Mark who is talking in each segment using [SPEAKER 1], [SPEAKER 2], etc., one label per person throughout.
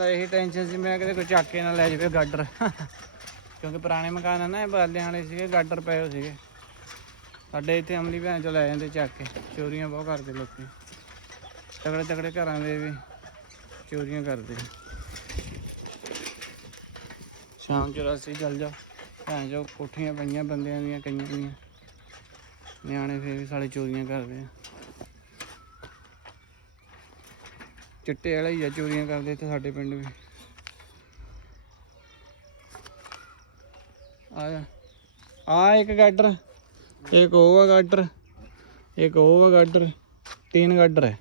[SPEAKER 1] ਮਤਲਬ ਇਹੀ ਟੈਨਸ਼ਨ ਸੀ, ਮੈਂ ਕਿਤੇ ਕੋਈ ਚੱਕ ਕੇ ਨਾ ਲੈ ਜਾਵੇ ਗਾਡਰ ਕਿਉਂਕਿ ਪੁਰਾਣੇ ਮਕਾਨ ਆ ਨਾ, ਇਹ ਬਾਲਿਆਂ ਵਾਲੇ ਸੀਗੇ ਗਾਡਰ ਪਏ ਹੋਏ ਸੀਗੇ। ਸਾਡੇ ਇੱਥੇ ਅਮਲੀ ਭੈਣ ਚੋਂ ਲੈ ਜਾਂਦੇ ਚੱਕ ਕੇ, ਚੋਰੀਆਂ ਬਹੁਤ ਕਰਦੇ ਲੋਕੀ। ਤਗੜੇ ਤਗੜੇ ਘਰਾਂ ਦੇ ਵੀ ਚੋਰੀਆਂ ਕਰਦੇ। ਸ਼ਾਮ 84 ਚੱਲ ਜਾ। ਭੈਣ ਜੋ ਕੋਠੀਆਂ ਪਈਆਂ ਬੰਦਿਆਂ ਦੀਆਂ, ਕਈਆਂ ਦੀਆਂ। ਨਿਆਣੇ ਫੇਰ ਵੀ ਸਾਲੇ ਚੋਰੀਆਂ ਕਰਦੇ ਆ। ਚਿੱਟੇ ਵਾਲੇ ਹੀ ਆ, ਚੋਰੀਆਂ ਕਰਦੇ ਇੱਥੇ ਸਾਡੇ ਪਿੰਡ ਵੀ। ਆ ਜਾ। ਆ ਇੱਕ ਗਾਡਰ ਇੱਕ ਉਹ ਆ ਗਾਡਰ ਇੱਕ ਉਹ ਆ ਗਾਡਰ ਤਿੰਨ ਗਾਡਰ ਹੈ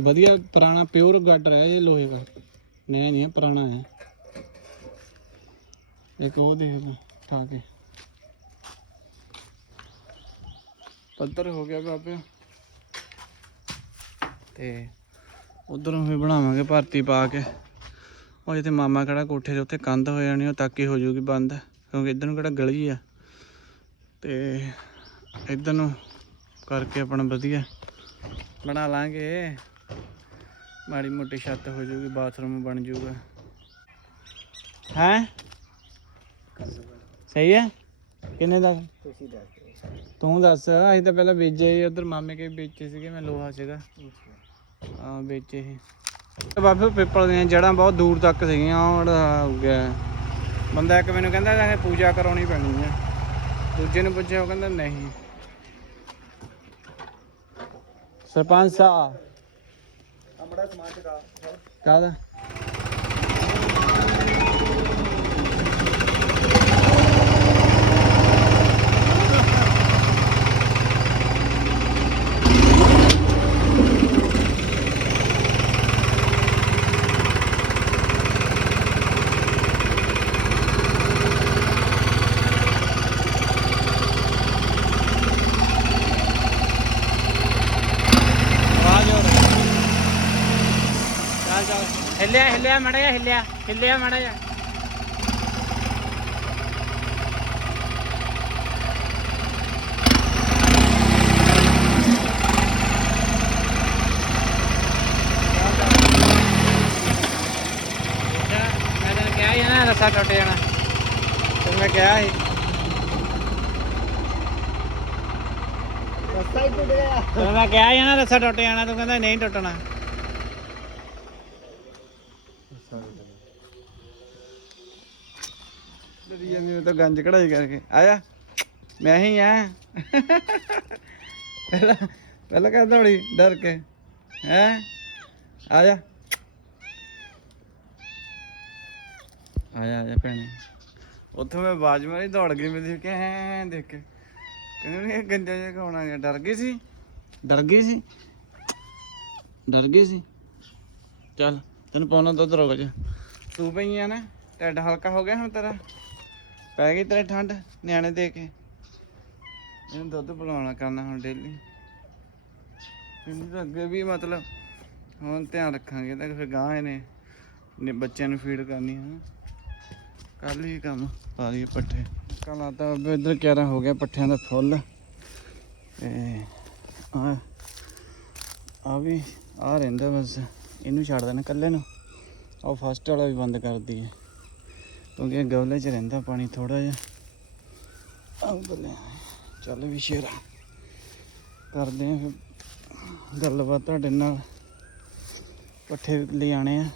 [SPEAKER 1] ਵਧੀਆ ਪੁਰਾਣਾ ਪਿਓਰ ਗਾਡਰ ਹੈ ਇਹ ਲੋਹੇ ਦਾ। ਨया ਨਹੀਂ ਹੈ ਪੁਰਾਣਾ ਹੈ ਇੱਕ ਉਹ ਦੇਖ ਲਾ, ਠਾ ਕੇ। ਪੱਧਰ ਹੋ ਗਿਆ ਬਾਬੇ ਤੇ ਉਧਰੋਂ ਵੀ ਬਣਾਵਾਂਗੇ ਭਰਤੀ ਪਾ ਕੇ। ਉਹ ਜਿੱਥੇ ਮਾਮਾ ਕਿਹੜਾ ਕੋਠੇ ਦੇ ਉੱਤੇ ਕੰਧ ਹੋ ਜਾਣੀ ਉਹ ਤੱਕ ਹੀ ਹੋ ਜਾਊਗੀ ਬੰਦ ਕਿਉਂਕਿ ਇੱਧਰ ਨੂੰ ਕਿਹੜਾ ਗਲੀ ਆ। ਤੇ ਇੱਧਰ ਨੂੰ ਕਰਕੇ ਆਪਣਾ ਵਧੀਆ ਬਣਾ ਲਾਂਗੇ। ਮਾੜੀ ਮੋਟੀ ਛੱਤ ਹੋ ਜਾਊਗੀ ਬਾਥਰੂਮ ਬਣ ਜਾਊਗਾ। ਹੈ? ਸਹੀ ਹੈ? ਕਿੰਨੇ ਦਾ?
[SPEAKER 2] ਤੁਸੀਂ ਦੱਸ
[SPEAKER 1] ਤੂੰ ਦੱਸ ਅਸੀਂ ਤਾਂ ਪਹਿਲਾਂ ਵੇਚੇ ਉਧਰ ਮਾਮੇ ਕੇ ਵੇਚੇ ਸੀਗੇ ਮੈਂ ਲੋਹਾ ਸੀਗਾ। ਵੇਚੇ ਤੇ ਬਾਬੇ ਪਿੱਪਲ ਦੀਆਂ ਜੜਾਂ ਬਹੁਤ ਦੂਰ ਤੱਕ ਸੀਗੀਆਂ ਗਿਆ। ਬੰਦਾ ਇੱਕ ਮੈਨੂੰ ਕਹਿੰਦਾ ਕਿ ਪੂਜਾ ਕਰਾਉਣੀ ਪੈਣੀ ਹੈ ਦੂਜੇ ਨੂੰ ਪੁੱਛਿਆ ਉਹ ਕਹਿੰਦਾ ਨਹੀਂ। ਸਰਪੰਚ ਸਾਹਿਬ।
[SPEAKER 2] ਬੜਾ ਸਮਾਨ ਚਕਾ।
[SPEAKER 1] ਕਾਹਦਾ ਆਵਾਜ਼ ਹੋ ਰਹੀ ਚੱਲ ਚੱਲ ਹਿੱਲਿਆ ਹਿੱਲਿਆ ਮੜਾ ਜਾ ਹਿੱਲਿਆ ਹਿੱਲਿਆ ਮੜਾ ਜਾ ਰਸਾ ਟੁੱਟ ਜਾਣਾ। ਤੇ ਮੈਂ ਕਿਹਾ ਸੀ।
[SPEAKER 2] ਰਸਤਾ ਹੀ ਟੁੱਟ ਗਿਆ।
[SPEAKER 1] ਤੇ ਮੈਂ ਕਿਹਾ ਸੀ ਨਾ ਰਸਾ ਟੁੱਟ ਜਾਣਾ ਤੂੰ ਕਹਿੰਦਾ ਨਹੀਂ ਟੁੱਟਣਾ। ਡਰੀ ਜਾਂਦੀ ਉਹ ਤਾਂ ਗੰਜ ਕਢਾਈ ਕਰਕੇ। ਆਇਆ, ਮੈਂ ਹੀ ਆ। ਪਹਿਲਾਂ ਪਹਿਲਾਂ ਕਹਿ ਦੌੜੀ ਡਰ ਕੇ। ਹੈ? ਆ ਜਾ ਆ ਭੈਣੇ। ਉੱਥੋਂ ਮੈਂ ਬਾਜ ਮਾਰੀ, ਦੌੜ ਗਈ ਮੈਂ ਦੇਖ ਕੇ ਐਂ ਦੇਖ ਕੇ। ਕਹਿੰਦੇ ਨੇ ਗੰਜਾ ਜਿਹਾ ਕੌਣ ਆ ਗਿਆ। ਡਰ ਗਈ ਸੀ? ਡਰ ਗਈ ਸੀ? ਡਰ ਗਈ ਸੀ? ਚੱਲ, ਤੈਨੂੰ ਪਾਉਣਾ ਦੁੱਧ ਰੋਕ ਜਾ। ਤੂੰ ਪਈ ਆ ਨਾ, ਢਿੱਡ ਹਲਕਾ ਹੋ ਗਿਆ ਹੁਣ ਤੇਰਾ। ਪੈ ਗਈ ਤੇਰੇ ਠੰਡ ਨਿਆਣੇ ਦੇ ਕੇ। ਇਹਨੂੰ ਦੁੱਧ ਪਿਲਾਉਣਾ ਕਰਨਾ ਹੁਣ ਡੇਲੀ ਇਹਨੂੰ ਤਾਂ ਅੱਗੇ ਵੀ ਮਤਲਬ ਹੁਣ ਧਿਆਨ ਰੱਖਾਂਗੇ ਤਾਂ ਫਿਰ ਗਾਂ ਇਹਨੇ ਨੇ ਬੱਚਿਆਂ ਨੂੰ ਫੀਡ ਕਰਨੀ ਹੈ ਕੱਲ ਹੀ ਕੰਮ ਪਾ ਲਈਏ ਪੱਠੇ। ਕੱਲ ਤਾਂ ਇੱਧਰ ਕਿਆਰਾ ਹੋ ਗਿਆ ਪੱਠਿਆਂ ਦਾ ਫੁੱਲ। ਤੇ ਆ ਆ ਵੀ, ਆ ਰਹਿੰਦਾ ਬਸ। ਇਹਨੂੰ ਛੱਡ ਦੇਣਾ ਕੱਲੇ ਨੂੰ। ਉਹ ਫਸਟ ਵਾਲਾ ਵੀ ਬੰਦ ਕਰਦੀ ਹੈ। ਕਿਉਂਕਿ ਇਹ ਗਵਲੇ 'ਚ ਰਹਿੰਦਾ ਪਾਣੀ ਥੋੜਾ ਜਿਹਾ। ਆਹ ਬੱਲੇ, ਚੱਲ ਵੀ ਸ਼ੇਰਾ। ਕਰਦੇ ਆ ਫਿਰ ਗੱਲਬਾਤ ਤੁਹਾਡੇ ਨਾਲ। ਪੱਠੇ ਲਿਆਣੇ ਆ।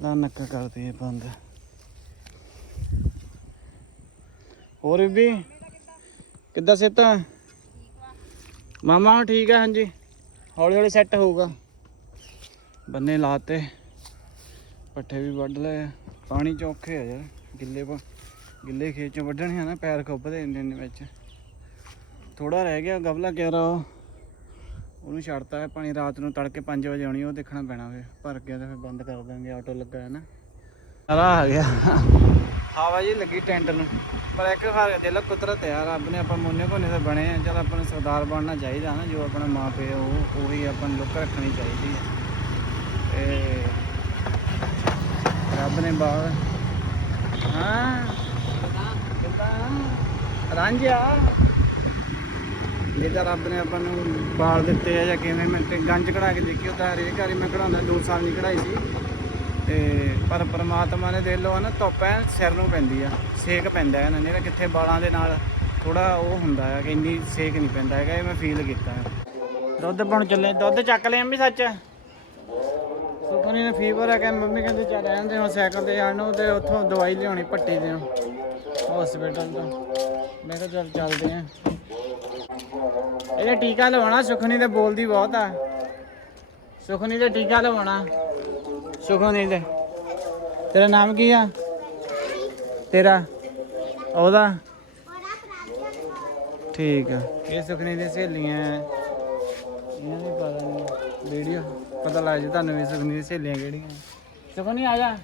[SPEAKER 1] ਲਾ ਨੱਕਾ ਕਰਦੇ ਆ ਬੰਦ। ਹੋਰ ਵੀ ਕਿੱਦਾਂ ਸਿਹਤ? ਮਾਮਾ ਠੀਕ ਆ, ਹਾਂਜੀ? ਹੌਲੀ ਹੌਲੀ ਸੈੱਟ ਹੋਊਗਾ। ਬੰਨੇ ਲਾਤੇ ਪੱਠੇ ਵੀ ਵੱਢ ਲਏ ਪਾਣੀ ਚ ਔਖੇ ਆ ਯਾਰ, ਗਿੱਲੇ ਪਾ, ਗਿੱਲੇ ਖੇਤ ਚੋਂ ਵੱਢਣੇ ਆ ਨਾ, ਪੈਰ ਖੁੱਬਦੇ ਇੰਨੇ ਇੰਨੇ ਵਿੱਚ। ਥੋੜਾ ਰਹਿ ਗਿਆ ਗਵਲਾ ਕਿਆਰਾ ਉਹਨੂੰ ਛੱਡਤਾ ਹੈ ਪਾਣੀ, ਰਾਤ ਨੂੰ ਤੜਕੇ 5 ਵਜੇ ਆਉਣੀ, ਉਹ ਦੇਖਣਾ ਪੈਣਾ ਫਿਰ। ਭਰ ਗਿਆ ਤਾਂ ਫਿਰ ਬੰਦ ਕਰ ਦਾਂਗੇ ਆਟੋ ਲੱਗਾ ਹੈ ਨਾ। ਸਾਰਾ ਆ ਗਿਆ। ਹਵਾ ਜੀ ਲੱਗੀ ਟੈਂਟ ਨੂੰ। ਪਰ ਇੱਕ ਖਾਰ ਦਿਲ ਕੁਦਰਤ ਹੈ ਯਾਰ, ਰੱਬ ਨੇ ਆਪਾਂ ਮੋਨੇ ਕੋਨੇ ਤੇ ਬਣੇ ਆ। ਚਲ ਆਪਾਂ ਨੂੰ ਸਰਦਾਰ ਬਣਨਾ ਚਾਹੀਦਾ ਨਾ, ਜੋ ਆਪਣਾ ਮਾਂ ਪਿਓ, ਉਹ ਉਹੀ ਆਪਾਂ ਨੂੰ ਲੁੱਕ ਰੱਖਣੀ ਚਾਹੀਦੀ ਹੈ ਤੇ ਰੱਬ ਨੇ ਬਾਹਰ ਹਾਂ। ਕਿੱਦਾਂ ਰਾਂਝਾ ਜੇ ਰੱਬ ਨੇ ਆਪਾਂ ਨੂੰ ਬਾਲ ਦਿੱਤੇ ਆ ਜਾਂ ਕਿਵੇਂ, ਮੈਂ ਤੇ ਗੰਜ ਕਢਾ ਕੇ ਦੇਖੀ, ਉਹ ਹਰੇਕ ਵਾਰੀ ਮੈਂ ਕਢਾਉਂਦਾ 2 ਸਾਲ ਨਹੀਂ ਕਢਾਈ ਸੀ। ਤੇ ਪਰ ਪ੍ਰਮਾਤਮਾ ਨੇ ਦੇ ਲੋ ਨਾ ਧੁੱਪ ਐ ਸਿਰ ਨੂੰ ਪੈਂਦੀ ਆ, ਸੇਕ ਪੈਂਦਾ ਹੈ ਨਾ ਨਹੀਂ ਕਿੱਥੇ ਵਾਲਾਂ ਦੇ ਨਾਲ ਥੋੜਾ ਉਹ ਹੁੰਦਾ ਹੈ ਕਿ ਇੰਨੀ ਸੇਕ ਨਹੀਂ ਪੈਂਦਾ ਹੈਗਾ, ਇਹ ਮੈਂ ਫੀਲ ਕੀਤਾ ਦੁੱਧ ਪਾਉਣ ਚੱਲੇ, ਦੁੱਧ ਚੱਕ ਲਿਆ ਵੀ ਸੱਚ। ਸੁਖਨੀ ਨੇ ਫੀਵਰ ਹੈ ਕਿ ਮੰਮੀ ਕਹਿੰਦੇ ਚੱਲ ਰਹਿਣ ਹੁਣ ਸਾਈਕਲ ਤੇ ਜਾਣ ਨੂੰ, ਤੇ ਉੱਥੋਂ ਦਵਾਈ ਲਿਆਉਣੀ ਪੱਟੀ ਦੇ ਹਸਪੀਟਲ ਤੋਂ। ਮੈਂ ਕਿਹਾ ਚੱਲ ਚੱਲਦੇ ਆਂ। ਇਹਦਾ ਟੀਕਾ ਲਵਾਉਣਾ, ਸੁਖਨੀ ਤੇ ਬੋਲਦੀ ਬਹੁਤ ਆ। ਸੁਖਨੀ ਤੇ ਟੀਕਾ ਲਵਾਉਣਾ। ਸੁਖਨੀ ਤੇ ਤੇਰਾ ਨਾਮ ਕੀ ਆ? ਤੇਰਾ? ਉਹਦਾ? ਠੀਕ ਆ। ਇਹ ਸੁਖਨੀ ਦੀ ਸਹੇਲੀਆਂ ਆ। ਇਹਨਾਂ ਦੀ ਪਤਾ ਨਹੀਂ ਵੀਡੀਓ। ਪਤਾ ਲੱਗ ਜੂ ਤੁਹਾਨੂੰ ਵੀ ਸੁਖਨੀ ਦੀ ਸਹੇਲੀਆਂ ਕਿਹੜੀਆਂ ਸੁਖਨੀ ਆ ਜਾ।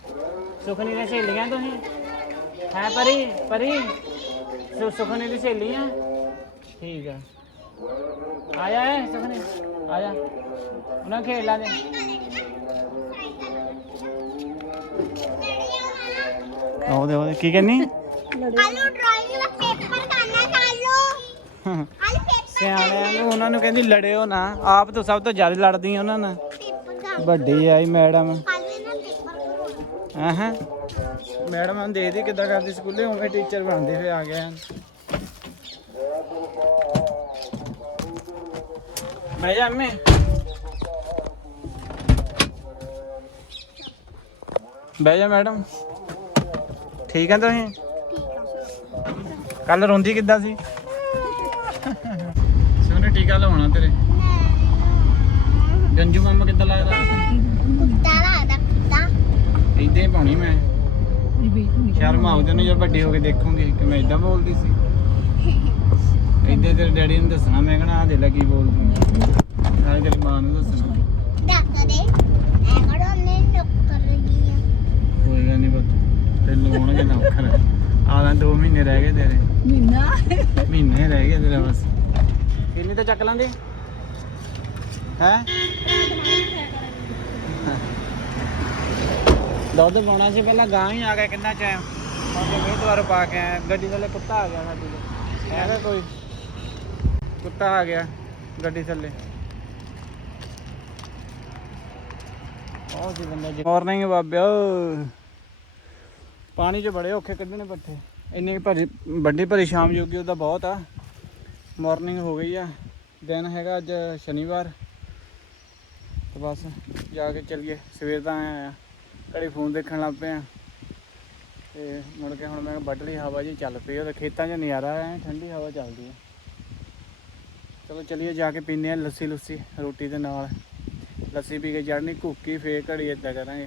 [SPEAKER 1] ਸੁਖਨੀ ਦੀਆਂ ਸਹੇਲੀਆਂ ਤੁਸੀਂ। ਹੈ ਪਰੀ ਪਰੀ। ਸੁ ਸੁਖਨੀ ਦੀ ਸਹੇਲੀ ਆ। ਠੀਕ ਆ। ਆ ਜਾ ਏ ਸੁਖਨੀ ਆ ਜਾ। ਉਹਨਾਂ ਖੇਡ ਲਾ ਦੇ। ਉਹਦੇ ਕੀ ਕਹਿੰਨੀ
[SPEAKER 3] ਆਲੂ ਡਰਾਇੰਗ ਦਾ ਪੇਪਰ ਕਰਨਾ ਚਾਲੂ ਆਲੂ ਪੇਪਰ
[SPEAKER 1] ਸਿਆਣਿਆਂ ਨੂੰ ਉਹਨਾਂ ਨੂੰ ਕਹਿੰਦੀ ਲੜਿਓ ਨਾ। ਆਪ ਤਾਂ ਸਭ ਤੋਂ ਜ਼ਿਆਦਾ ਲੜਦੀ ਆ ਉਹਨਾਂ ਨਾਲ। ਵੱਡੀ ਆਈ ਮੈਡਮ। ਹਾਂ ਮੈਡਮ ਨੂੰ ਦੇ ਕਿੱਦਾਂ ਕਰਦੀ ਸਕੂਲੇ, ਉਵੇਂ ਟੀਚਰ ਬਣਦੇ ਹੋਏ ਆ ਗਏ ਹਨ। ਬਹਿ ਜਾ ਅੰਮੇ। ਬਹਿ ਜਾ ਮੈਡਮ। ਠੀਕ ਆ ਤੁਸੀਂ? ਕੱਲ ਰੋਂਦੀ ਕਿੱਦਾਂ ਸੀ? ਸੋਨੇ ਟੀਕਾ ਲਵਾਉਣਾ ਤੇਰੇ। ਗੰਜੂ ਮੰਮਾ ਕਿੱਦਾਂ ਲੱਗਦਾ?
[SPEAKER 3] ਕੁੱਤਾ ਲੱਗਦਾ ਕੁੱਤਾ।
[SPEAKER 1] ਇਦਾਂ ਹੀ ਪਾਉਣੀ ਮੈਂ। ਸ਼ਰਮ ਆਉ ਤੈਨੂੰ ਜਦ ਵੱਡੀ ਹੋ ਕੇ ਦੇਖੂਗੀ ਕਿ ਮੈਂ ਇਦਾਂ ਬੋਲਦੀ ਸੀ। ਇਦਾਂ ਤੇਰੇ ਡੈਡੀ ਨੂੰ ਦੱਸਣਾ ਮੈਂ ਕਹਣਾ ਆ ਦੇ ਲੈ ਕੀ ਬੋਲਦੀ ਨਾਲੇ ਤੇਰੀ ਮਾਂ ਨੂੰ ਦੱਸਣਾ।
[SPEAKER 3] ਡਾਕਟਰ ਦੇ ਐ ਕਰੋ ਨੇ ਡਾਕਟਰ ਲੱਗੀ ਆ।
[SPEAKER 1] ਕੋਈ ਗੱਲ ਨਹੀਂ ਪੁੱਤ ਤੇ ਲਵਾਉਣਾ ਕਿੰਨਾ ਔਖਾ ਹੈ ਆ ਲੈ 2 ਮਹੀਨੇ ਰਹਿ ਗਏ ਤੇਰੇ।
[SPEAKER 4] ਮਹੀਨਾ।
[SPEAKER 1] ਮਹੀਨੇ ਰਹਿ ਗਏ ਤੇਰਾ ਬਸ। ਕਿੰਨੀ ਤਾਂ ਚੱਕ ਲਾਂਦੇ? ਹੈ? ਦੁੱਧ ਪਾਉਣਾ ਸੀ, ਪਹਿਲਾਂ ਗਾਂ ਹੀ ਆ ਗਿਆ, ਕਿੰਨਾ ਟਾਈਮ ਹੁਣ ਤੇ ਪਾ ਕੇ ਆਇਆ। ਗੱਡੀ ਥੱਲੇ ਕੁੱਤਾ ਆ ਗਿਆ ਸਾਡੀ ਦੇ ਹੈਗਾ ਕੋਈ? ਕੁੱਤਾ ਆ ਗਿਆ ਗੱਡੀ ਥੱਲੇ। ਉਹ ਸੀ ਬੰਦਾ ਜੀ ਮਾਰਨਿੰਗ ਬਾਬਿਓ। ਪਾਣੀ 'ਚ ਬੜੇ ਔਖੇ ਕੱਢਣੇ ਪੱਠੇ। ਇੰਨੀ ਭਰੀ, ਵੱਡੀ ਭਰੀ ਸ਼ਾਮ ਜੋਗੀ ਉਹਦਾ ਬਹੁਤ ਆ। ਮਾਰਨਿੰਗ ਹੋ ਗਈ ਆ। ਦਿਨ ਹੈਗਾ ਅੱਜ ਸ਼ਨੀਵਾਰ। ਤੇ ਬਸ ਜਾ ਕੇ ਚੱਲੀਏ। ਸਵੇਰ ਦਾ ਆਇਆ ਆ। ਘੜੀ ਫੋਨ ਦੇਖਣ ਲੱਗ ਪਏ ਆ। ਤੇ ਮੁੜ ਕੇ ਹੁਣ ਮੈਂ ਕਿਹਾ ਵੱਢ ਹਵਾ ਜੀ ਚੱਲ ਪਈ ਉਹਦੇ ਖੇਤਾਂ 'ਚ ਨਜ਼ਾਰਾ ਐ ਠੰਡੀ ਹਵਾ ਚੱਲਦੀ ਆ। ਚਲੋ ਚਲੀਏ, ਜਾ ਕੇ ਪੀਨੇ ਆ ਲੱਸੀ ਲੁੱਸੀ, ਰੋਟੀ ਦੇ ਨਾਲ। ਲੱਸੀ ਪੀ ਕੇ ਚੜਨੀ ਘੁੱਕੀ ਫੇਰ ਘੜੀ ਏਦਾਂ ਕਰਾਂਗੇ।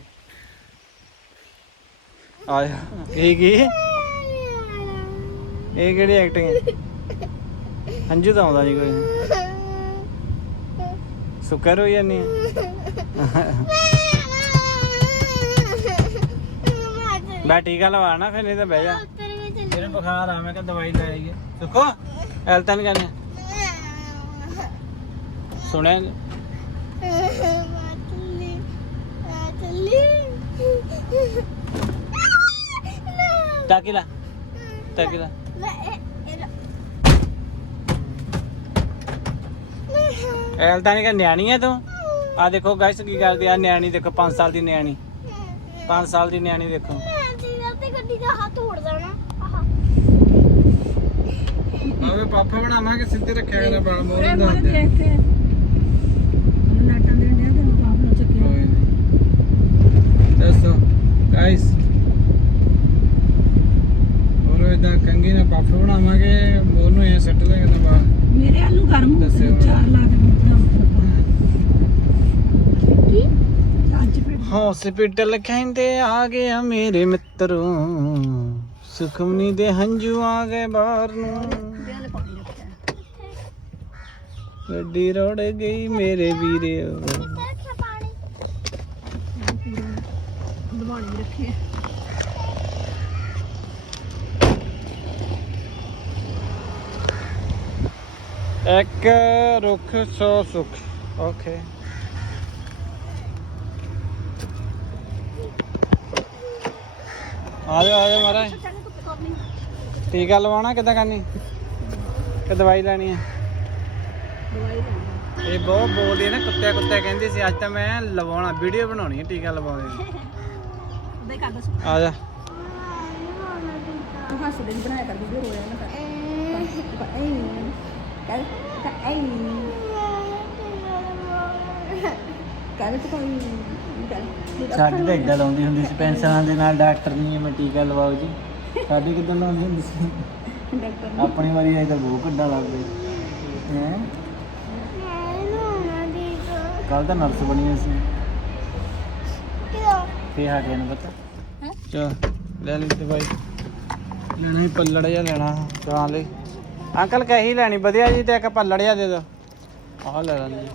[SPEAKER 1] ਆਇਆ ਇਹ ਕੀ? ਇਹ ਕਿਹੜੀ ਐਕਟਿੰਗ ਹੈ ਹੰਝੂ ਤਾਂ ਆਉਂਦਾ ਨਹੀਂ ਕੋਈ। ਸੁਕਰ ਹੋਈ ਜਾਨੀ ਹੈ ਬੈ ਟੀਕਾ ਲਵਾਣਾ ਫਿਰ ਨਹੀਂ ਤਾਂ ਬਹਿ ਜਾ ਤੇਰੇ ਬੁਖਾਰ ਆ ਮੈਂ ਕਿਹਾ ਦਵਾਈ ਲੈ ਆਈਏ ਸੁੱਕੋ ਐਲ ਤਾਂ ਨਹੀਂ ਕਰਨੇ ਸੁਣਿਆ ਨੀ? ਟਾਕੀ ਲਾ ਟਾਕੀ ਲਾ ਐਲ ਤਾਂ ਨਹੀਂ ਕਿ ਨਿਆਣੀ ਹੈ ਤੂੰ? ਆ ਦੇਖੋ ਗਾਇਸ ਕੀ ਕਰਦੀ ਆ ਨਿਆਣੀ ਦੇਖੋ 5 ਸਾਲ ਦੀ ਨਿਆਣੀ। 5 ਸਾਲ ਦੀ ਨਿਆਣੀ ਦੇਖੋ।
[SPEAKER 3] ਗੱਡੀ ਦਾ ਹੱਥ ਉੜ ਜਾਣਾ ਆਹ
[SPEAKER 1] ਆਵੇ ਪਾਪਾ ਬਣਾਵਾਂਗੇ ਸਿੱਧੇ ਰੱਖਿਆ ਕਰਾਂ ਬਾਲ ਮੋਰ ਦਾ
[SPEAKER 4] ਮੋਰੇ ਦੇਖ ਕੇ ਉਹਨੂੰ ਲਾਟਾਂ ਦੇਣ ਡਿਆ ਤੈਨੂੰ ਪਾਪ ਨਾ ਚੱਕਿਆ
[SPEAKER 1] ਕੋਈ ਨਹੀਂ ਦੱਸੋ ਗਾਇਸ ਹੋਰ ਇਦਾਂ ਕੰਗੀ ਨਾਲ ਪਾਪਾ ਬਣਾਵਾਂਗੇ ਮੋਰ ਨੂੰ ਇਹ ਸੱਟ ਲੈ ਕੇ ਬਾਹਰ
[SPEAKER 4] ਮੇਰੇ ਆਲੂ ਗਰਮ
[SPEAKER 1] ਦੱਸਿਓ ਮੈਨੂੰ।
[SPEAKER 4] ਚਾਰ ਲਾ ਕੇ ਮੁੱਠਾ
[SPEAKER 3] ਕੀ
[SPEAKER 4] ਅੱਜ ਫਿਰ
[SPEAKER 1] ਹਸਪੀਟਲ ਕਹਿੰਦੇ ਆ ਗਿਆ ਮੇਰੇ ਮਿੱਤਰੋ। ਸੁਖਮਨੀ ਦੇ ਹੰਝੂ ਆ ਗਏ ਬਾਹਰ ਨੂੰ। ਗੱਡੀ ਰੋੜ ਗਈ ਮੇਰੇ ਵੀਰੇ।
[SPEAKER 4] ਦਵਾਣੀ ਰੱਖੀ
[SPEAKER 1] ਇੱਕ ਰੁੱਖ 100 ਸੁੱਖ। ਓਕੇ ਆ ਜਾ ਆ ਜਾ ਮਹਾਰਾਜ। ਟੀਕਾ ਲਵਾਉਣਾ ਕਿੱਦਾਂ ਕਰਨੀ? ਕਿ ਦਵਾਈ ਲੈਣੀ ਹੈ
[SPEAKER 4] ਦਵਾਈ ਲੈਣੀ
[SPEAKER 1] ਇਹ ਬਹੁਤ ਬੋਲਦੀ ਹੈ ਕੁੱਤੇ ਕੁੱਤੇ ਕਹਿੰਦੀ ਸੀ, ਅੱਜ ਤਾਂ ਮੈਂ ਲਵਾਉਣਾ, ਵੀਡੀਓ ਬਣਾਉਣੀ ਹੈ ਟੀਕਾ ਲਵਾਉਣ ਦੇ। ਆ ਜਾ
[SPEAKER 4] ਤੂੰ ਹੱਸ ਦੇ ਬਣਾਇਆ ਕਰ ਵੀਡੀਓ ਰੋਇਆ ਨਾ ਕਰ ਐ ਕਰ ਕਰ ਐ ਕਰ ਤੂੰ ਕੋਈ
[SPEAKER 1] ਸਾਡੀ ਤਾਂ ਇਦਾਂ ਲਾਉਂਦੀ ਹੁੰਦੀ ਸੀ ਪੈਨਸਲਾਂ ਦੇ ਨਾਲ ਡਾਕਟਰ ਨਹੀਂ ਮੈਂ ਟੀਕਾ ਲਵਾਓ ਜੀ। ਸਾਡੀ ਕਿਦਾਂ ਲਾਉਂਦੀ ਹੁੰਦੀ ਸੀ?
[SPEAKER 4] ਡਾਕਟਰ
[SPEAKER 1] ਆਪਣੀ ਵਾਰੀ ਆਈ ਤਾਂ ਬਹੁਤ ਕੱਡਾ ਲੱਗਦੇ। ਹੈ? ਕੱਲ ਤਾਂ ਨਰਸ ਬਣੀ ਸੀ। ਫੇ ਹਟਿਆ ਨੂੰ ਪਤਾ? ਚਾ ਲੈ ਲਈ ਦਵਾਈ ਲੈਣਾ ਹੀ ਪੱਲੜ ਜਿਹਾ ਲੈਣਾ ਚਾਹ ਲਈ ਅੰਕਲ ਕਹੀ ਲੈਣੀ ਵਧੀਆ ਜੀ ਤੇ ਇੱਕ ਪੱਲੜ ਜਿਹਾ ਦੇ ਦੋ। ਆਹ ਲੈ ਲੈਣੀ।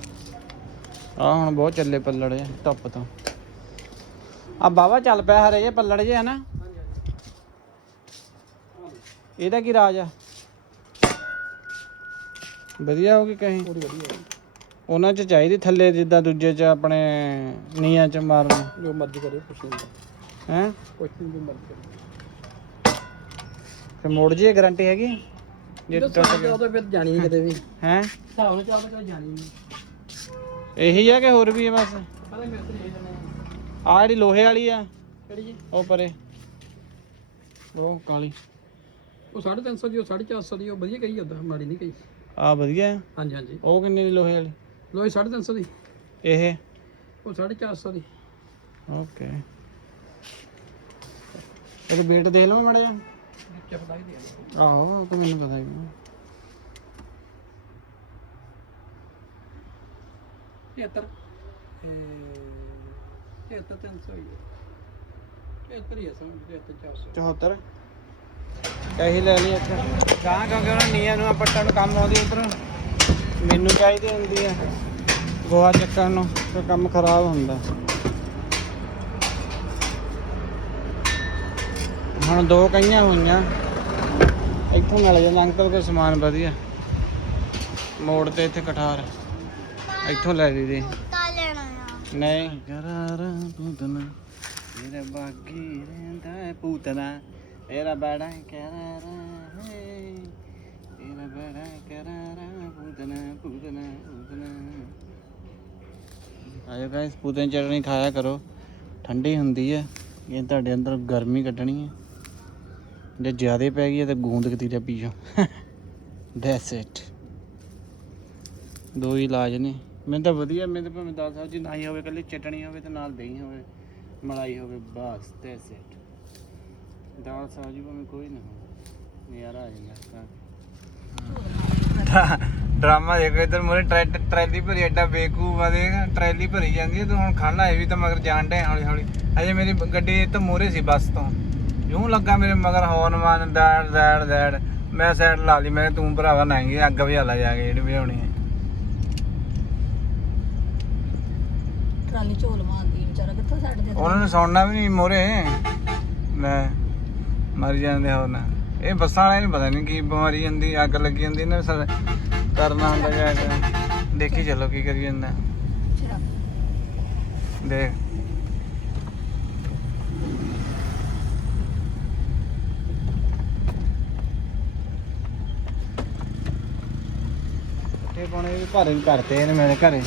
[SPEAKER 1] ਆਹ ਹੁਣ ਬਹੁਤ ਚੱਲੇ ਪੱਲੜ ਟੱਪ ਤੋਂ। ਆ ਬਾਬਾ ਚੱਲ ਪਿਆ ਹਰੇ ਜੇ ਪੱਲੜ ਜੇ ਹਨਾ? ਇਹਦਾ ਕੀ ਰਾਜ ਆ? ਵਧੀਆ ਹੋਗੀ ਕਹੀਂ? ਉਹਨਾਂ ਚ ਚਾਹੀਦੀ ਥੱਲੇ ਜਿੱਦਾਂ ਦੂਜੇ ਚ ਆਪਣੇ ਨੀਆਂ ਚ ਮਾਰਨ।
[SPEAKER 2] ਜੋ ਮਰਜ਼ੀ ਕਰੇ ਕੁਛ ਨਹੀਂ
[SPEAKER 1] ਹੈ?
[SPEAKER 2] ਕੁਛ ਨਹੀਂ ਜੋ ਮਰਜ਼ੀ ਕਰੇ।
[SPEAKER 1] ਤੇ ਮੋੜ ਜੀ ਗਾਰੰਟੀ ਹੈਗੀ? ਜੇ ਟੁੱਟ ਗਿਆ।
[SPEAKER 2] ਤਾਂ ਫਿਰ ਜਾਣੀ ਕਿਤੇ ਵੀ।
[SPEAKER 1] ਹੈ?
[SPEAKER 2] ਹਿਸਾਬ ਨਾਲ ਚੱਲਦਾ ਜਾਣੀ ਨਹੀਂ
[SPEAKER 1] ਇਹੀ ਆ ਕਿ ਹੋਰ ਵੀ ਆ ਬਸ? ਆ। ਜਿਹੜੀ ਲੋਹੇ ਵਾਲੀ ਆ।
[SPEAKER 2] ਕਿਹੜੀ ਜੀ?
[SPEAKER 1] ਉਹ ਪਰੇ। ਉਹ ਕਾਲੀ।
[SPEAKER 2] ਉਹ 350 ਦੀ ਉਹ 450 ਦੀ ਉਹ ਵਧੀਆ ਕਹੀ ਉਦਾਂ ਮਾੜੀ ਨਹੀਂ ਕਹੀ।
[SPEAKER 1] ਆ ਵਧੀਆ। ਆ।
[SPEAKER 2] ਹਾਂਜੀ ਹਾਂਜੀ।
[SPEAKER 1] ਉਹ ਕਿੰਨੇ ਦੀ ਲੋਹੇ ਵਾਲੀ?
[SPEAKER 2] ਲੋਈ 350 ਦੀ।
[SPEAKER 1] ਇਹ?
[SPEAKER 2] ਉਹ 450 ਦੀ।
[SPEAKER 1] ਓਕੇ। ਇਹ ਵੇਟ ਦੇਖ ਲਵਾਂ
[SPEAKER 2] ਮੜਿਆ
[SPEAKER 1] ਆਹੋ ਉਹ ਮੈਨੂੰ ਪਤਾ ਹੀ
[SPEAKER 2] ਨਹੀਂ। 75 ਇਹ 7300 ਹੀ ਹੈ 73 ਹੈ
[SPEAKER 1] ਲੈ ਲਈ ਇੱਥੇ। ਗਾਂ ਕਿਉਂਕਿ ਉਹਨਾਂ ਨੀਆਂ ਨੂੰ ਪੱਟਾਂ ਨੂੰ ਕੰਮ ਆਉਂਦੀ ਉਧਰ ਮੈਨੂੰ ਚਾਹੀਦੀ ਹੁੰਦੀ ਆ। ਗੋਹਾ ਚੱਕਣ ਨੂੰ ਤੇ ਕੰਮ ਖਰਾਬ ਹੁੰਦਾ। ਹੁਣ ਦੋ ਕਈਆਂ ਹੋਈਆਂ। ਇੱਥੋਂ ਮਿਲ ਜਾਂਦਾ ਅੰਕਲ ਕੋਈ ਸਮਾਨ ਵਧੀਆ। ਮੋੜ ਤੇ ਇੱਥੇ ਕਠਾਰ। ਇੱਥੋਂ ਲੈ ਲਈ ਦੀ।
[SPEAKER 3] ਕਾ ਲੈਣਾ ਆ।
[SPEAKER 1] ਨਹੀਂ। ਕਰਾਰਾ ਪੂਤਨਾ ਮੇਰਾ ਬਾਗੀ ਰਹਿੰਦਾ ਹੈ ਪੂਤਨਾ ਤੇਰਾ ਬੜਾ ਕਰਾਰਾ ਹੈ। ਤੇਰਾ ਬੜਾ ਕਰਾਰਾ ਪੂਤਨਾ ਪੂਤਨਾ ਪੂਤਨਾ ਆਇਓ ਗਾਇਸ ਪੂਤਨ ਚਟਣੀ ਖਾਇਆ ਕਰੋ। ਠੰਡੀ ਹੁੰਦੀ ਹੈ। ਇਹ ਤੁਹਾਡੇ ਅੰਦਰ ਗਰਮੀ ਕੱਢਣੀ ਹੈ। ਜੇ ਜ਼ਿਆਦੇ ਪੈ ਗਈ ਹੈ ਤਾਂ ਗੂੰਦ ਕਤੀਰਾ ਪੀਓ ਦੈਟਸ ਇਟ ਦੋ ਹੀ ਇਲਾਜ ਨੇ। ਮੈਨੂੰ ਤਾਂ ਵਧੀਆ, ਮੈਨੂੰ ਤਾਂ ਭਾਵੇਂ ਦਾਲ ਸਬਜ਼ੀ ਨਾ ਹੀ ਹੋਵੇ ਕੱਲੀ ਚਟਣੀ ਹੋਵੇ ਤੇ ਨਾਲ ਦਹੀਂ ਹੋਵੇ, ਮਲਾਈ ਹੋਵੇ, ਬਸ ਦੈਟਸ ਇਟ ਦਾਲ ਸਬਜ਼ੀ ਭਾਵੇਂ ਕੋਈ ਨਾ ਹੋਵੇ, ਨਜ਼ਾਰਾ ਆ ਜਾਂਦਾ ਡਰਾਮਾ ਦੇਖੋ, ਇਧਰ ਮੋਰੇ ਟਰੈਲੀ ਭਰੀ, ਐਡਾ ਬੇਕੂਫ ਆ ਦੇਖ, ਟਰੈਲੀ ਭਰੀ ਜਾਂਦੀ ਹੈ ਤੂੰ ਹੁਣ ਖੜ ਲਾ ਵੀ ਤਾਂ ਮਗਰ ਜਾਣ ਡੇ ਹੌਲੀ ਹੌਲੀ ਅਜੇ ਮੇਰੀ ਗੱਡੀ ਤੋਂ ਮੋਰੇ ਸੀ ਬੱਸ ਤੋਂ। ਜੂੰ ਲੱਗਾ ਮੇਰੇ ਮਗਰ ਹੌਰਨ ਮਾਰਨ, ਦੈੜ ਦੈੜ ਦੈੜ। ਮੈਂ ਸਾਈਡ ਲਾ ਲਈ, ਮੈਂ ਤੂੰ ਭਰਾਵਾ ਨਾਂਗੀ ਅੱਗ ਵਜਾ ਜਾ ਕੇ ਜਿਹੜੀ ਵਜਾਉਣੀ ਹੈ
[SPEAKER 4] ਟਰਾਲੀ ਝੋਲ ਮਾਰਦੀ ਵਿਚਾਰਾ ਕਿੱਥੋਂ ਛੱਡ ਦੇ
[SPEAKER 1] ਉਹਨਾਂ ਨੂੰ ਸੁਣਨਾ ਵੀ ਨਹੀਂ ਮੋਰੇ। ਲੈ ਮਰ ਜਾਂਦੇ ਹੋਰ ਨਾ ਇਹ ਬੱਸਾਂ ਵਾਲਿਆਂ ਨੂੰ ਪਤਾ ਨਹੀਂ ਕੀ ਬਿਮਾਰੀ ਜਾਂਦੀ ਅੱਗ ਲੱਗੀ ਜਾਂਦੀ ਨਾ ਸਰ ਕਰਨਾ ਹੁੰਦਾ ਕਿਆ ਕਿਆ। ਦੇਖੀ ਚੱਲੋ ਕੀ ਕਰੀ ਜਾਂਦਾ। ਦੇਖ। ਇਹ ਪਾਣੇ ਵੀ ਕਰਤੇ ਇਹਨੇ ਮੇਰੇ ਘਰੇ।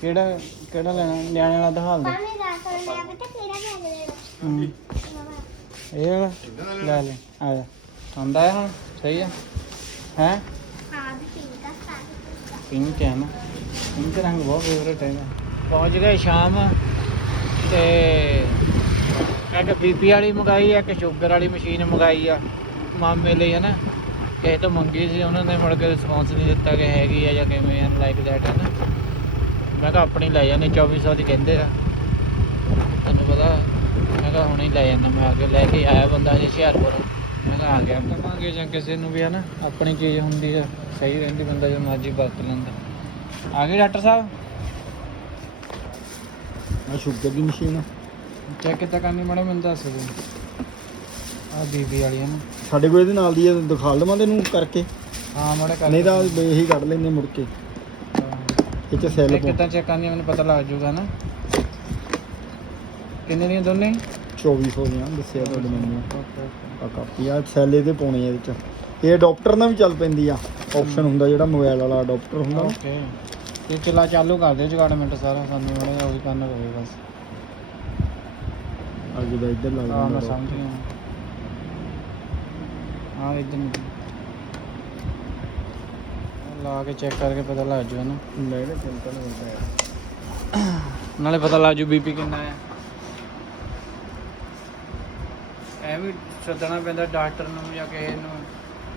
[SPEAKER 1] ਕਿਹੜਾ ਕਿਹੜਾ ਲੈਣਾ ਨਿਆਣੇ ਵਾਲਾ ਦਿਖਾ ਦੇ
[SPEAKER 3] ਪਾਣੀ ਦਾ ਕਰ ਮੈਂ ਪਤਾ ਕਿਹੜਾ ਬੈਗ ਲੈਣਾ?
[SPEAKER 1] ਇਹ ਵਾਲਾ? ਲੈ ਲੈ ਆ ਜਾ। ਹੈ ਹੁਣ? ਸਹੀ ਆ? ਹੈ?
[SPEAKER 3] ਹਾਂ ਵੀ ਠੀਕ ਆ ਸਾਰੇ
[SPEAKER 1] ਪਿੰਕ ਹੈ ਨਾ। ਪਿੰਕ ਰੰਗ ਬਹੁਤ ਫੇਵਰੇਟ ਹੈ ਇਹਦਾ। ਪਹੁੰਚ ਗਏ ਸ਼ਾਮ। ਤੇ ਇੱਕ ਬੀਪੀ ਵਾਲੀ ਮੰਗਾਈ ਆ ਇੱਕ ਸ਼ੂਗਰ ਵਾਲੀ ਮਸ਼ੀਨ ਮੰਗਾਈ ਆ। ਮਾਮੇ ਲਈ ਹੈ ਨਾ। ਕਿਸੇ ਤੋਂ ਮੰਗੀ ਸੀ ਉਹਨਾਂ ਨੇ ਮੁੜ ਕੇ ਰਿਸਪੌਂਸ ਨਹੀਂ ਦਿੱਤਾ ਕਿ ਹੈਗੀ ਆ ਜਾਂ ਕਿਵੇਂ ਆ ਲਾਈਕ ਦੈਟ ਹੈ ਨਾ। ਮੈਂ ਕਿਹਾ ਆਪਣੀ ਲੈ ਜਾਂਦੇ 2400 ਦੀ ਕਹਿੰਦੇ ਆ। ਤੁਹਾਨੂੰ ਪਤਾ ਮੈਂ ਕਿਹਾ ਹੁਣੇ ਹੀ ਲੈ ਜਾਂਦਾ ਮੈਂ ਆ ਕੇ ਲੈ ਕੇ ਆਇਆ ਬੰਦਾ ਜੀ ਹੁਸ਼ਿਆਰਪੁਰ। ਮੈਂ ਕਿਹਾ ਆ ਗਿਆ ਕਮਾਂਗੇ ਜਾਂ ਕਿਸੇ ਨੂੰ ਵੀ ਹੈ ਨਾ ਆਪਣੀ ਚੀਜ਼ ਹੁੰਦੀ ਆ ਸਹੀ ਰਹਿੰਦੀ ਬੰਦਾ ਜਦੋਂ ਮਰਜ਼ੀ ਵਰਤ ਲੈਂਦਾ। ਆ ਗਏ ਡਾਕਟਰ ਸਾਹਿਬ?
[SPEAKER 2] ਆ ਸ਼ੂਗਰ ਦੀ ਮਸ਼ੀਨ
[SPEAKER 1] ਚੈੱਕ ਕਿੱਦਾਂ ਕਰਨੀ ਮੈਡਮ ਮੈਨੂੰ ਦੱਸ ਦਿਓ। ਆ ਬੀਬੀ ਵਾਲੀ ਹੈ ਨਾ।
[SPEAKER 2] ਸਾਡੇ ਕੋਲ ਇਹਦੇ ਨਾਲ ਦੀ ਆ ਦਿਖਾ ਲਵਾਂ ਤੈਨੂੰ ਕਰਕੇ।
[SPEAKER 1] ਹਾਂ ਮਾੜਾ ਕਰ
[SPEAKER 2] ਨਹੀਂ ਤਾਂ ਇਹੀ ਕੱਢ ਲੈਂਦੇ ਮੁੜ ਕੇ। ਇਹ ਚ ਸੈੱਲ
[SPEAKER 1] ਇਹ ਕਿੱਦਾਂ ਚੈੱਕ ਕਰਨੀ ਆ, ਮੈਨੂੰ ਪਤਾ ਲੱਗ ਜੂਗਾ ਨਾ। ਕਿੰਨੇ ਦੀਆਂ ਦੋਨੇ?
[SPEAKER 5] 2400 ਦੀਆਂ ਦੱਸਿਆ ਤੁਹਾਡੇ ਮੈਨੂੰ ਆ ਕਾਪੀ ਆ ਥੈਲੇ ਤੇ ਪਾਉਣੇ ਆ ਇਹਦੇ ਚ। ਇਹ ਅਡਾਪਟਰ ਨਾਲ ਵੀ ਚੱਲ ਪੈਂਦੀ ਆ। ਆਪਸ਼ਨ ਹੁੰਦਾ ਜਿਹੜਾ ਮੋਬਾਈਲ ਵਾਲਾ ਅਡਾਪਟਰ ਹੁੰਦਾ।
[SPEAKER 1] ਓਕੇ। ਇਹ ਚਲਾ ਚਾਲੂ ਕਰ ਦਿਓ ਜਗਾੜਮੈਂਟ ਸਾਰਾ ਸਾਨੂੰ ਵਾਲੇ ਉਹੀ ਕਰਨਾ ਪਵੇਗਾ ਬਸ।
[SPEAKER 5] ਆ ਜਿਹਦਾ ਇੱਧਰ ਲੱਗ
[SPEAKER 1] ਹਾਂ ਮੈਂ ਸਮਝ ਗਿਆ। ਹਾਂ ਨੂੰ। ਲਾ ਕੇ ਚੈੱਕ ਕਰਕੇ ਪਤਾ ਲੱਗ ਜੂ ਨਾ
[SPEAKER 5] ਲੈ ਲੈ ਸਿੰਪਲ ਹੁੰਦਾ ਹੈ
[SPEAKER 1] ਨਾਲੇ ਪਤਾ ਲੱਗ ਜੂ ਬੀਪੀ ਕਿੰਨਾ ਹੈ। ਐਵੇਂ ਸੱਦਣਾ ਪੈਂਦਾ ਡਾਕਟਰ ਨੂੰ ਜਾਂ ਕਿਸੇ ਨੂੰ।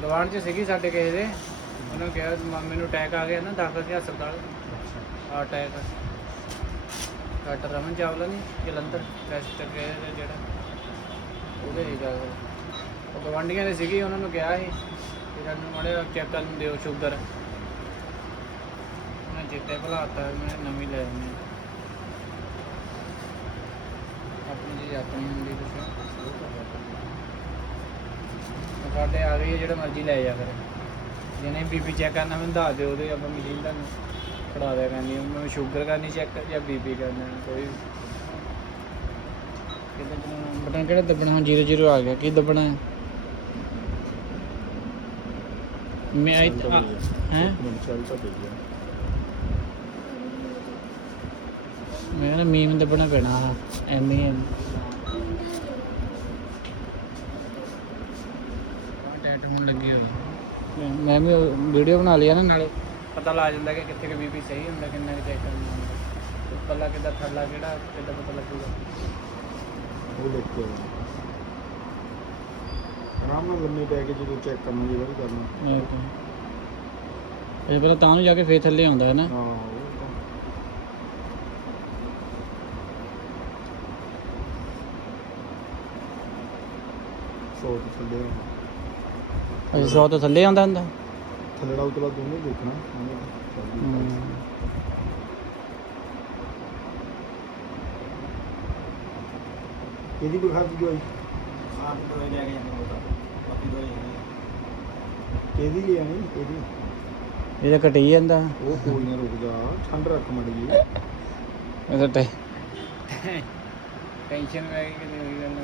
[SPEAKER 1] ਦਵਾਨ 'ਚ ਸੀਗੀ ਸਾਡੇ ਕਿਸੇ ਦੇ। ਉਹਨਾਂ ਕਿਹਾ ਮਾਮੇ ਨੂੰ ਅਟੈਕ ਆ ਗਿਆ ਨਾ ਦਾਖਲ ਸੀ ਹਸਪਤਾਲ। ਆ ਅਟੈਕ ਡਾਕਟਰ ਰਮਨ ਚਾਵਲਾ ਨਹੀਂ ਜਲੰਧਰ ਟੈਸਟ ਗਏ ਜਿਹੜਾ। ਉਹਦੇ ਹੀ ਗੱਲ ਉਹ ਗਵਾਂਡੀਆਂ ਦੇ ਸੀਗੀ ਉਹਨਾਂ ਨੂੰ ਕਿਹਾ ਸੀ ਕਿ ਸਾਨੂੰ ਮਾੜੇ ਚੈੱਕ ਕਰਨ ਦਿਓ ਸ਼ੂਗਰ। ਚਿੱਤੇ ਭੁਲਾਤਾ ਮੈਂ ਨਵੀਂ ਲੈ ਆਉਂਦੀ ਹਾਂ। ਆਪਣੀ ਚੀਜ਼ ਆਪਣੀ ਹੁੰਦੀ ਕੁਛ ਸਾਡੇ ਆ ਗਈ ਜਿਹੜਾ ਮਰਜ਼ੀ ਲੈ ਜਾ ਕਰ। ਜਿਹਨੇ ਬੀਪੀ ਚੈੱਕ ਕਰਨਾ ਮੈਨੂੰ ਦੱਸ ਦਿਓ ਉਹਦੇ ਆਪਾਂ ਮਸ਼ੀਨ ਤੁਹਾਨੂੰ ਫੜਾ ਦਿਆ ਕਰਨੀ ਮੈਂ ਸ਼ੂਗਰ ਕਰਨੀ ਚੈੱਕ ਜਾਂ ਬੀਪੀ ਕਰਨਾ ਕੋਈ ਬਟਨ ਕਿਹੜਾ ਦੱਬਣਾ ਹੁਣ 00 ਆ ਗਿਆ ਕੀ ਦੱਬਣਾ ਹੈ? ਮੈਂ ਹੈ
[SPEAKER 5] ਮੈਨੂੰ ਚੱਲ ਤਾਂ ਪਈ ਆ
[SPEAKER 1] ਮੈਂ ਕਹਿੰਦਾ ਮੀਮ ਦੱਬਣਾ ਪੈਣਾ ਐਮ ਲੱਗੀ ਹੋਈ। ਹੈ। ਮੈਂ ਵੀ ਵੀਡੀਓ ਬਣਾ ਲਿਆ ਨਾ ਨਾਲੇ। ਪਤਾ ਲੱਗ ਜਾਂਦਾ ਕਿ ਕਿੱਥੇ ਕਿ ਬੀਪੀ ਸਹੀ ਹੁੰਦਾ ਕਿੰਨਾ ਕਿ ਚੈੱਕ ਕਰਨਾ ਹੁੰਦਾ। ਉੱਪਰਲਾ ਕਿੱਦਾਂ ਥੱਲਾ ਕਿਹੜਾ ਕਿੱਦਾਂ ਪਤਾ ਲੱਗੂਗਾ।
[SPEAKER 5] ਉਹ ਦੇਖ। ਕੇ ਆਰਾਮ ਨਾਲ ਲੰਮੇ ਪੈ ਕੇ ਜਦੋਂ ਚੈੱਕ ਕਰਨਾ ਜਿਹੜਾ ਵੀ ਕਰਨਾ।
[SPEAKER 1] ਇਹ ਪਹਿਲਾਂ ਤਾਂ ਨੂੰ ਜਾ ਕੇ ਫੇਰ ਥੱਲੇ ਆਉਂਦਾ ਹੈ ਨਾ।
[SPEAKER 5] ਹਾਂ ਉਹ ਤਾਂ ਸੌ ਤੋਂ ਥੱਲੇ
[SPEAKER 1] 100 ਤੋਂ ਥੱਲੇ ਆਉਂਦਾ ਹੁੰਦਾ?
[SPEAKER 5] ਥੱਲੜਾ ਉਤਲਾ ਦੋਨੇ ਦੇਖਣਾ
[SPEAKER 1] ਹਮ।
[SPEAKER 5] ਇਹਦੀ ਬੁਖਾਰ ਦੀ ਦਵਾਈ
[SPEAKER 2] ਆਪ ਦੋਏ ਲੈ ਕੇ ਜਾਂਦੇ ਬਾਕੀ ਦੋਏ
[SPEAKER 5] ਇਹਦੀ ਲਈ ਆਣੀ ਇਹਦੀ।
[SPEAKER 1] ਇਹ ਤਾਂ ਘਟੀ ਜਾਂਦਾ।
[SPEAKER 5] ਉਹ ਕੋਈ ਨਾ ਰੁਕ ਜਾ ਠੰਡ ਰੱਖ ਮੜ ਜੀ
[SPEAKER 1] ਇਹ ਤਾਂ ਟੈਨਸ਼ਨ ਪੈ ਗਈ ਕਿ ਹੋਈ ਗੱਲ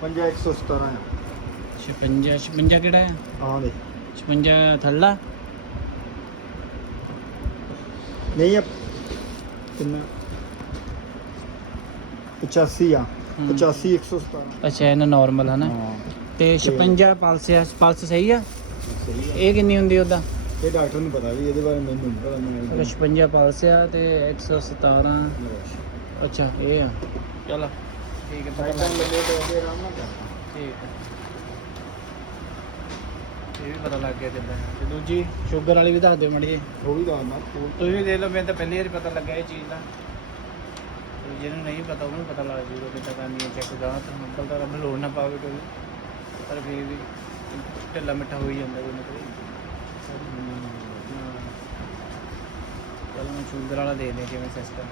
[SPEAKER 5] ਪੰਜਾ 117 ਆ।
[SPEAKER 1] 56 56 ਕਿਹੜਾ ਹੈ
[SPEAKER 5] ਹਾਂ ਦੇ
[SPEAKER 1] 56 ਥੱਲਾ?
[SPEAKER 5] ਨਹੀਂ ਆ ਕਿੰਨਾ? 85 ਆ।
[SPEAKER 1] ਹਮ।
[SPEAKER 5] 85 117
[SPEAKER 1] ਅੱਛਾ ਇਹਨਾਂ ਨਾਰਮਲ ਹੈ ਨਾ।
[SPEAKER 5] ਹਾਂ।
[SPEAKER 1] ਤੇ 56 ਪਲਸ ਹੈ ਪਲਸ ਸਹੀ ਆ?
[SPEAKER 5] ਸਹੀ ਆ।
[SPEAKER 1] ਇਹ ਕਿੰਨੀ ਹੁੰਦੀ ਉਹਦਾ?
[SPEAKER 5] ਇਹ ਡਾਕਟਰ ਨੂੰ ਪਤਾ ਵੀ ਇਹਦੇ ਬਾਰੇ ਮੈਨੂੰ ਨਹੀਂ ਪਤਾ ਮੈਂ
[SPEAKER 1] 56 ਪਲਸ ਆ ਤੇ 117 ਅੱਛਾ ਇਹ ਆ। ਚਲ। ਠੀਕ ਹੈ ਪਤਾ
[SPEAKER 5] ਸਾਈਡਾਂ
[SPEAKER 1] ਲੱਗ
[SPEAKER 5] ਲੱਗੇ ਤੇ ਉਹਦੇ ਆਰਾਮ ਨਾਲ ਕਰਨਾ
[SPEAKER 1] ਠੀਕ ਹੈ। ਇਹ ਵੀ ਪਤਾ ਲੱਗ ਗਿਆ ਜਿੱਦਾਂ। ਤੇ ਦੂਜੀ ਸ਼ੂਗਰ ਵਾਲੀ ਵੀ ਦੱਸ ਦਿਓ ਮੜੀ
[SPEAKER 5] ਉਹ ਵੀ ਦੱਸਣਾ ਉਹ
[SPEAKER 1] ਤੁਸੀਂ ਵੀ ਦੇਖ ਲਓ ਮੈਨੂੰ ਤਾਂ ਪਹਿਲੀ ਵਾਰੀ ਪਤਾ ਲੱਗਿਆ ਇਹ ਚੀਜ਼ ਦਾ। ਤੇ ਜਿਹਨੂੰ ਨਹੀਂ ਪਤਾ ਉਹਨੂੰ ਪਤਾ ਲੱਗ ਜੂਗਾ ਕਿੱਦਾਂ ਕਰਨੀ ਹੈ ਚੈੱਕ ਗਾਂ ਤਾਂ ਰੱਬ ਲੋੜ ਨਾ ਪਾਵੇ ਕੋਈ। ਪਰ ਫਿਰ ਵੀ ਢਿੱਲਾ ਮਿੱਠਾ ਹੋ ਹੀ ਜਾਂਦਾ ਕੋਈ ਨਾ ਕੋਈ। ਹਾਂ। ਚਲੋ ਮੈਂ ਸ਼ੂਗਰ ਵਾਲਾ ਦੇ ਦੇ ਕਿਵੇਂ ਸਿਸਟਮ।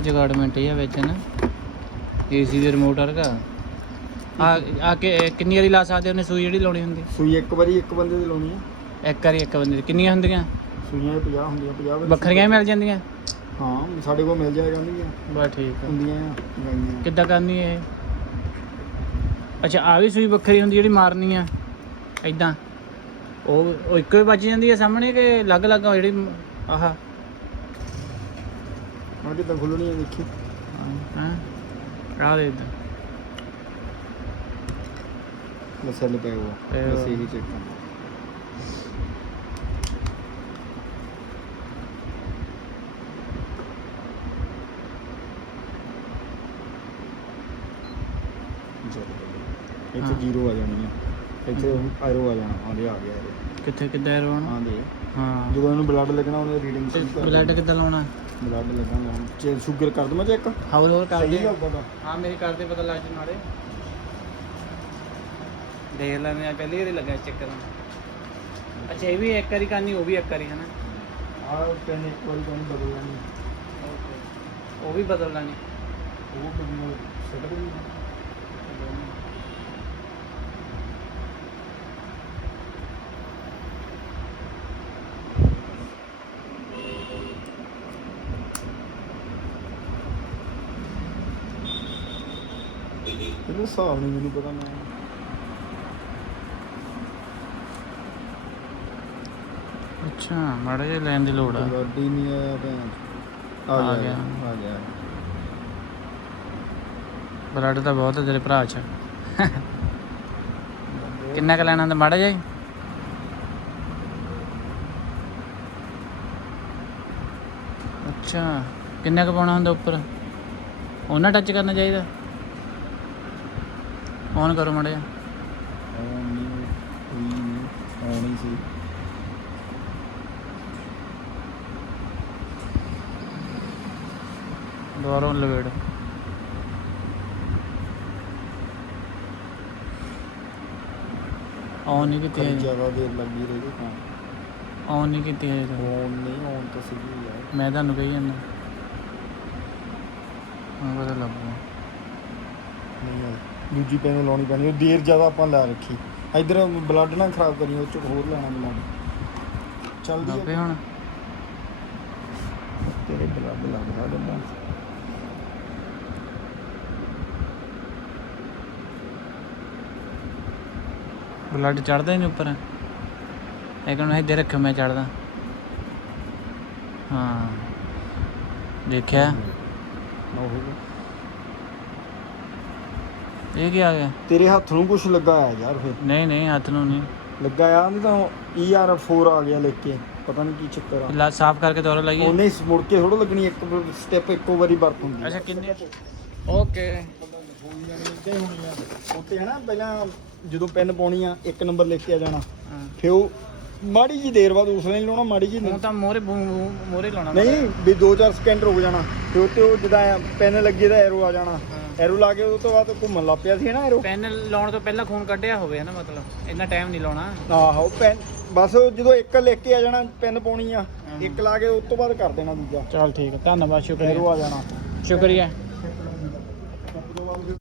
[SPEAKER 1] ਜਗਾੜਮੈਂਟ ਇਹ ਆ ਵਿੱਚ ਨਾ। ਏਸੀ ਦੇ ਰਿਮੋਟ ਵਰਗਾ। ਆ ਆ ਕੇ ਕਿੰਨੀ ਵਾਰੀ ਲਾ ਸਕਦੇ ਉਹਨੇ ਸੂਈ ਜਿਹੜੀ ਲਾਉਣੀ ਹੁੰਦੀ?
[SPEAKER 5] ਸੂਈ ਇੱਕ ਵਾਰੀ ਇੱਕ ਬੰਦੇ ਦੀ ਲਾਉਣੀ ਆ।
[SPEAKER 1] ਇੱਕ ਵਾਰੀ ਇੱਕ ਬੰਦੇ ਦੀ। ਕਿੰਨੀਆਂ ਹੁੰਦੀਆਂ?
[SPEAKER 5] ਸੂਈਆਂ 50 ਹੁੰਦੀਆਂ 50 ਵਾਰੀ।
[SPEAKER 1] ਵੱਖਰੀਆਂ ਹੀ ਮਿਲ ਜਾਂਦੀਆਂ?
[SPEAKER 5] ਹਾਂ ਸਾਡੇ ਕੋਲ ਮਿਲ ਜਾਇਆ ਕਰਨਗੀਆਂ।
[SPEAKER 1] ਬਸ ਠੀਕ ਆ।
[SPEAKER 5] ਹੁੰਦੀਆਂ ਆ।
[SPEAKER 1] ਕਿੱਦਾਂ ਕਰਨੀ ਇਹ? ਅੱਛਾ ਆ ਵੀ ਸੂਈ ਵੱਖਰੀ ਹੁੰਦੀ ਜਿਹੜੀ ਮਾਰਨੀ ਆ ਐਦਾਂ ਉਹ ਉਹ ਇੱਕੋ ਹੀ ਵੱਜ ਜਾਂਦੀ ਹੈ ਸਾਹਮਣੇ ਕਿ ਅਲੱਗ-ਅਲੱਗ ਆ ਜਿਹੜੀ ਆਹ?
[SPEAKER 5] ਹੁਣ ਕਿੱਦਾਂ ਖੁੱਲਣੀ ਆ ਦੇਖੀ।
[SPEAKER 1] ਹਾਂ ਆ ਦੇ ਇੱਦਾਂ
[SPEAKER 5] ਮਸਲ ਪਏ ਬਸ
[SPEAKER 1] ਹੋਏ।
[SPEAKER 5] ਇਹੀ ਚੈੱਕ ਕਰਨਾ ਇੱਥੇ
[SPEAKER 1] ਹਾਂ।
[SPEAKER 5] ਜ਼ੀਰੋ ਆ ਜਾਣੀ ਆ। ਇੱਥੇ ਆਇਰੋ ਆ ਜਾਣਾ ਆਂਦੇ ਆ ਗਿਆ ਇਹਦੇ।
[SPEAKER 1] ਕਿੱਥੇ ਕਿੱਦਾਂ ਰੋਣਾ
[SPEAKER 5] ਆਂਦੇ
[SPEAKER 1] ਹਾਂ।
[SPEAKER 5] ਜਦੋਂ ਇਹਨੂੰ ਬਲੱਡ ਲੱਗਣਾ ਉਹਨੇ ਰੀਡਿੰਗ
[SPEAKER 1] ਬਲੱਡ ਕਿੱਦਾਂ ਲਾਉਣਾ?
[SPEAKER 5] ਬਲੱਡ ਲੱਗਾਂਗਾ ਹੁਣ ਚੇ ਸ਼ੂਗਰ ਕਰ ਦਵਾਂ ਚੈੱਕ
[SPEAKER 1] ਹਾਊਸ ਹੋਰ ਕਰ
[SPEAKER 5] ਸਹੀ
[SPEAKER 1] ਦੇ।
[SPEAKER 5] ਆ ਪਤਾ
[SPEAKER 1] ਹਾਂ ਮੇਰੀ ਕਰਦੇ ਪਤਾ ਲੱਗ ਜੂ ਨਾਲੇ ਦੇਖ ਲੈਂਦੇ ਆ ਪਹਿਲੀ ਵਾਰੀ ਲੱਗਾ ਚੱਕਰ ਅੱਛਾ ਇਹ ਵੀ ਇੱਕ ਵਾਰੀ ਕਰਨੀ ਉਹ ਵੀ ਇੱਕ ਵਾਰੀ ਹਨਾ?
[SPEAKER 5] ਆਹ ਪੈਨ ਇੱਕ ਵਾਰੀ ਪੈਨ ਬਦਲ ਲੈਣੀ।
[SPEAKER 1] ਉਹ ਵੀ ਬਦਲ ਲੈਣੀ।
[SPEAKER 5] ਉਹ ਬਦਲ ਸੈਟ ਕਰੀ ਹਿਸਾਬ ਨਹੀਂ ਮੈਨੂੰ ਪਤਾ ਮੈਂ।
[SPEAKER 1] ਅੱਛਾ ਮਾੜਾ ਜਿਹਾ ਲੈਣ ਦੀ ਲੋੜ ਆ।
[SPEAKER 5] ਗੱਡੀ ਨਹੀਂ ਆਇਆ ਭੈਣ।
[SPEAKER 1] ਆ
[SPEAKER 5] ਆ
[SPEAKER 1] ਗਿਆ।
[SPEAKER 5] ਆ ਗਿਆ।
[SPEAKER 1] ਬਲੱਡ ਤਾਂ ਬਹੁਤ ਹੈ ਤੇਰੇ ਭਰਾ ਚ। ਕਿੰਨਾ ਕ ਲੈਣਾ ਹੁੰਦਾ ਮਾੜਾ ਜਿਹਾ ਹੀ? ਅੱਛਾ ਕਿੰਨਾ ਕ ਪਾਉਣਾ ਹੁੰਦਾ ਉੱਪਰ? ਉਹਨਾਂ ਟੱਚ ਕਰਨਾ ਚਾਹੀਦਾ? ਔਨ ਕਰੋ ਮਾੜਾ ਜਿਹਾ।
[SPEAKER 5] ਆਉਣ ਨਹੀਂ ਕੋਈ ਨਹੀਂ ਸੀ।
[SPEAKER 1] ਦੁਬਾਰਾ ਲਵੇੜ। ਔਨ ਨਹੀਂ ਕੀਤੀ ਹੈ
[SPEAKER 5] ਜ਼ਿਆਦਾ ਦੇਰ ਲੱਗੀ ਰਹੀ ਤਾਂ
[SPEAKER 1] ਔਨ ਨਹੀਂ ਕੀਤੀ ਹੈ
[SPEAKER 5] ਨਹੀਂ ਆਉਣ ਤਾਂ ਸੀਗੀ ਯਾਰ।
[SPEAKER 1] ਮੈਂ ਤੁਹਾਨੂੰ ਕਹੀ ਜਾਂਦਾ। ਹਾਂ ਪਤਾ ਲੱਗੂ
[SPEAKER 5] ਨਹੀਂ ਆਈ ਦੂਜੀ ਪੈਨ ਲਾਉਣੀ ਪੈਣੀ ਉਹ ਦੇਰ ਜ਼ਿਆਦਾ ਆਪਾਂ ਲਾ ਰੱਖੀ। ਇਧਰ ਬਲੱਡ ਨਾ ਖਰਾਬ ਕਰੀ ਉਹ ਚ ਹੋਰ ਲੈਣਾ ਬਲੱਡ। ਚੱਲਦੀ
[SPEAKER 1] ਹੁਣ।
[SPEAKER 5] ਤੇਰੇ ਬਲੱਡ ਲੱਗਦਾ ਗੱਲਾਂ
[SPEAKER 1] ਬਲੱਡ ਚੜਦਾ ਹੀ ਨਹੀਂ ਉੱਪਰ। ਇਹ ਕਹਿੰਦਾ ਇੱਧਰ ਰੱਖਿਓ ਮੈਂ ਚੜਦਾ ਹਾਂ। ਦੇਖਿਆ?
[SPEAKER 5] ਨਾ ਹੋ ਗਿਆ।
[SPEAKER 1] ਇਹ ਕੀ ਆ ਗਿਆ?
[SPEAKER 5] ਤੇਰੇ ਹੱਥ ਨੂੰ ਕੁਝ ਲੱਗਾ ਆ ਯਾਰ ਫਿਰ।
[SPEAKER 1] ਨਹੀਂ ਨਹੀਂ ਹੱਥ ਨੂੰ ਨਹੀਂ।
[SPEAKER 5] ਲੱਗਾ ਆ ਨਹੀਂ ਤਾਂ ER4 ਆ ਗਿਆ ਲਿਖ ਕੇ। ਪਤਾ ਨਹੀਂ ਕੀ ਚੱਕਰ ਆ।
[SPEAKER 1] ਲਾ ਸਾਫ਼ ਕਰਕੇ ਦੁਬਾਰਾ ਲਾਈਏ।
[SPEAKER 5] ਉਹਨੇ ਹੀ ਮੁੜ ਕੇ ਥੋੜਾ ਲੱਗਣੀ ਇੱਕ ਸਟੈਪ ਇੱਕੋ ਵਾਰੀ ਵਰਤ ਹੁੰਦੀ।
[SPEAKER 1] ਅੱਛਾ ਕਿੰਨੇ? ਓਕੇ
[SPEAKER 5] ਉੱਤੇ ਹੈ ਨਾ ਪਹਿਲਾਂ ਜਦੋਂ ਪੈਨ ਪਾਉਣੀ ਆ ਇੱਕ ਨੰਬਰ ਲਿਖ ਕੇ ਆ ਜਾਣਾ। ਫਿਰ ਉਹ ਮਾੜੀ ਜੀ ਦੇਰ ਬਾਅਦ ਉਸ ਨੇ ਲਾਉਣਾ ਮਾੜੀ ਜੀ
[SPEAKER 1] ਹੁਣ ਤਾਂ ਮੋਰੇ ਮੋਰੇ ਲਾਉਣਾ
[SPEAKER 5] ਨਹੀਂ ਵੀ 2-4 ਸਕਿੰਟ ਰੁਕ ਜਾਣਾ। ਤੇ ਉੱਤੇ ਉਹ ਜਿਹਦਾ ਪੈਨ ਲੱਗੇ ਦਾ ਐਰੋ ਆ ਜਾਣਾ। ਐਰੋ ਲਾ ਕੇ ਉਹ ਤੋਂ ਬਾਅਦ ਘੁੰਮਣ ਲੱਗ ਪਿਆ ਸੀ ਨਾ ਐਰੋ
[SPEAKER 1] ਪੈਨ ਲਾਉਣ ਤੋਂ ਪਹਿਲਾਂ ਖੂਨ ਕੱਢਿਆ ਹੋਵੇ ਨਾ ਮਤਲਬ। ਇੰਨਾ ਟਾਈਮ ਨਹੀਂ ਲਾਉਣਾ।
[SPEAKER 5] ਆਹੋ ਪੈਨ ਬਸ ਜਦੋਂ ਇੱਕ ਲਿਖ ਕੇ ਆ ਜਾਣਾ ਪੈਨ ਪਾਉਣੀ ਆ ਇੱਕ ਲਾ ਕੇ ਉਸ ਤੋਂ ਬਾਅਦ ਕਰ ਦੇਣਾ ਦੂਜਾ।
[SPEAKER 1] ਚਲ ਠੀਕ ਹੈ ਧੰਨਵਾਦ
[SPEAKER 5] ਐਰੋ
[SPEAKER 1] ਸ਼ੁਕਰੀਆ
[SPEAKER 5] ਆ ਜਾਣਾ।
[SPEAKER 1] ਸ਼ੁਕਰੀਆ।